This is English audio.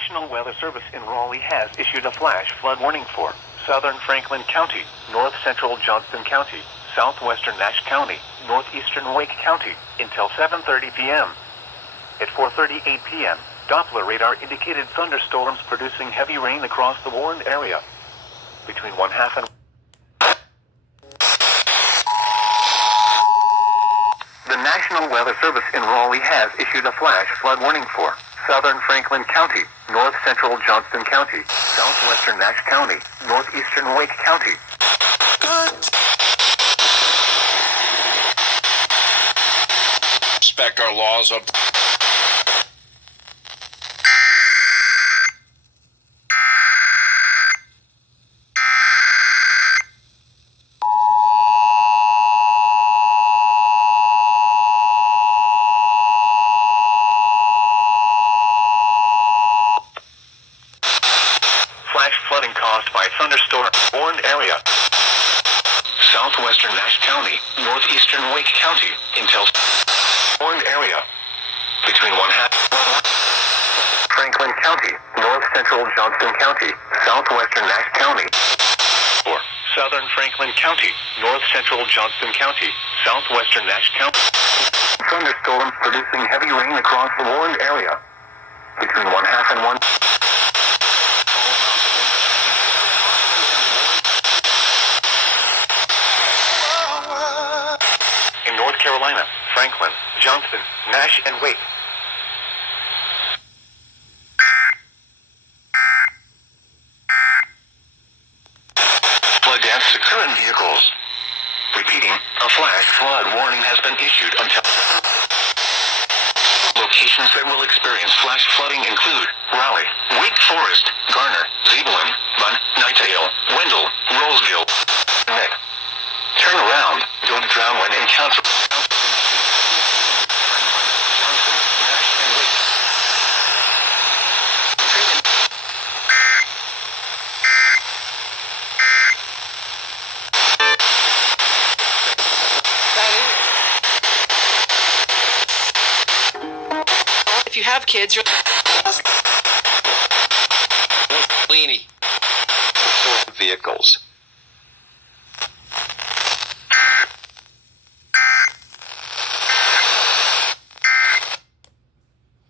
National Weather Service in Raleigh has issued a flash flood warning for southern Franklin County, north central Johnston County, southwestern Nash County, northeastern Wake County until 7:30 p.m. At 4:38 p.m., Doppler radar indicated thunderstorms producing heavy rain across the warned area. Between 1/2 and The National Weather Service in Raleigh has issued a flash flood warning for southern Franklin County, north central Johnston County, southwestern Nash County, northeastern Wake County. Respect our laws of Flash flooding caused by thunderstorm warned area. Southwestern Nash County, northeastern Wake County until warned area. Between 1/2 Franklin County, north central Johnston County, southwestern Nash County. Or southern Franklin County, north central Johnston County, southwestern Nash County. Thunderstorms producing heavy rain across the warned area. Between 1/2 and 1. In North Carolina, Franklin, Johnston, Nash, and Wake. Flood deaths occur in vehicles. Repeating, a flash flood warning has been issued until. Locations that will experience flash flooding include Raleigh, Wake Forest, Garner, Zebulon, Bunn, Knightdale, Wendell, Roseville, Nick. Turn around, don't drown when encountering. If you have kids, you're Leany vehicles.